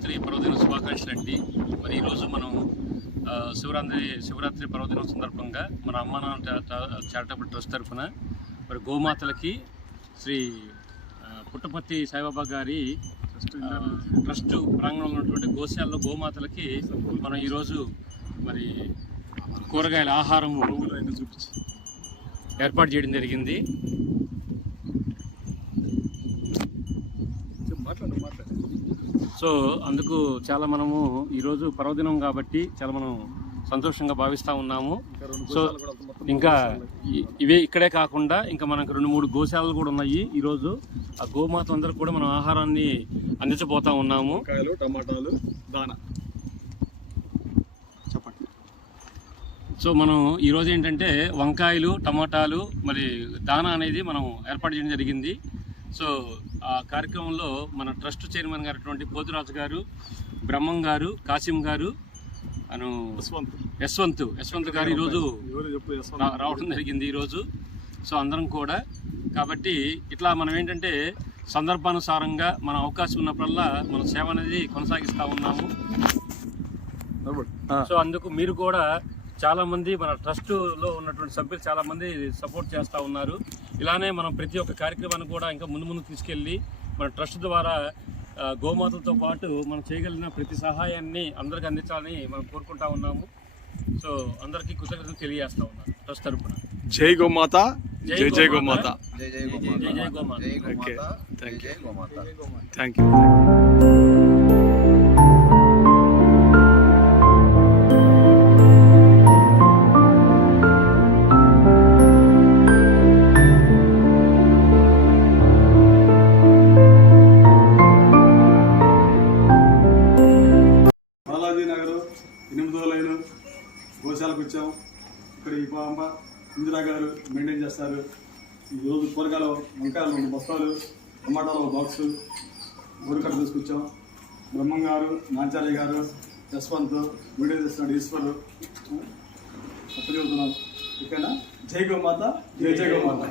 శివరాత్రి పర్వదిన శుభాకాంక్షలు అండి. మరి ఈరోజు మనం శివరాత్రి పర్వదినం సందర్భంగా మన అమ్మ నాన్న చారిటబుల్ ట్రస్ట్ తరఫున మరి గోమాతలకి శ్రీ పుట్టపర్తి సాయిబాబా గారి ట్రస్ట్ ప్రాంగణంలో ఉన్నటువంటి గోశాలలో గోమాతలకి మనం ఈరోజు మరి కూరగాయల ఆహారము ఏర్పాటు చేయడం జరిగింది. సో అందుకు చాలా మనము ఈరోజు పర్వదినం కాబట్టి చాలా మనం సంతోషంగా భావిస్తూ ఉన్నాము. సో ఇంకా ఇవే ఇక్కడే కాకుండా ఇంకా మనకు 2-3 గోశాలలు కూడా ఉన్నాయి. ఈరోజు ఆ గోమాత అందరూ కూడా మనం ఆహారాన్ని అందించబోతా ఉన్నాము. టమాటాలు దానా చెప్పండి. సో మనం ఈరోజు ఏంటంటే వంకాయలు, టమాటాలు, మరి దానా అనేది మనం ఏర్పాటు చేయడం జరిగింది. సో ఆ కార్యక్రమంలో మన ట్రస్ట్ చైర్మన్ గారు పోతురాజు గారు, బ్రహ్మం గారు, కాసిం గారు, యశ్వంత్ గారు ఈరోజు రావడం జరిగింది ఈరోజు. సో అందరం కూడా కాబట్టి ఇట్లా మనం ఏంటంటే సందర్భానుసారంగా మన అవకాశం ఉన్నప్పుడల్లా మన సేవ అనేది కొనసాగిస్తూ ఉన్నాము. సో అందుకు మీరు కూడా చాలామంది మన ట్రస్టులో ఉన్నటువంటి సభ్యులు చాలామంది సపోర్ట్ చేస్తూ ఉన్నారు. ఇలానే మనం ప్రతి ఒక్క కార్యక్రమాన్ని కూడా ఇంకా ముందు తీసుకెళ్ళి మన ట్రస్ట్ ద్వారా గోమాతలతో పాటు మనం చేయగలిగిన ప్రతి సహాయాన్ని అందరికి అందించాలని మనం కోరుకుంటా ఉన్నాము. సో అందరికీ కృతజ్ఞతలు తెలియజేస్తా ఉన్నాను ట్రస్ట్ తరఫున. జై గోమాత, జై జై గోమాత, జై జై గోమాత. Thank you. నగర్ 8వ లైన్ గోశాలకు వచ్చాం. ఇక్కడ ఈ పాంప ఇందిరా గారు మెయింటైన్ చేస్తారు. ఈరోజు కూరగాయలు వంకాయలు 2 బస్తాలు, టమాటాలు 1 బాక్సు, ఊరికట్ట తీసుకొచ్చాం. బ్రహ్మం గారు, నాచార్య గారు, యశ్వంత్ వీడియో చేస్తున్నాడు, ఈశ్వరు అప్పుడు చెబుతున్నాం. ఓకేనా? జై గోమాత, జై జై గోమాత.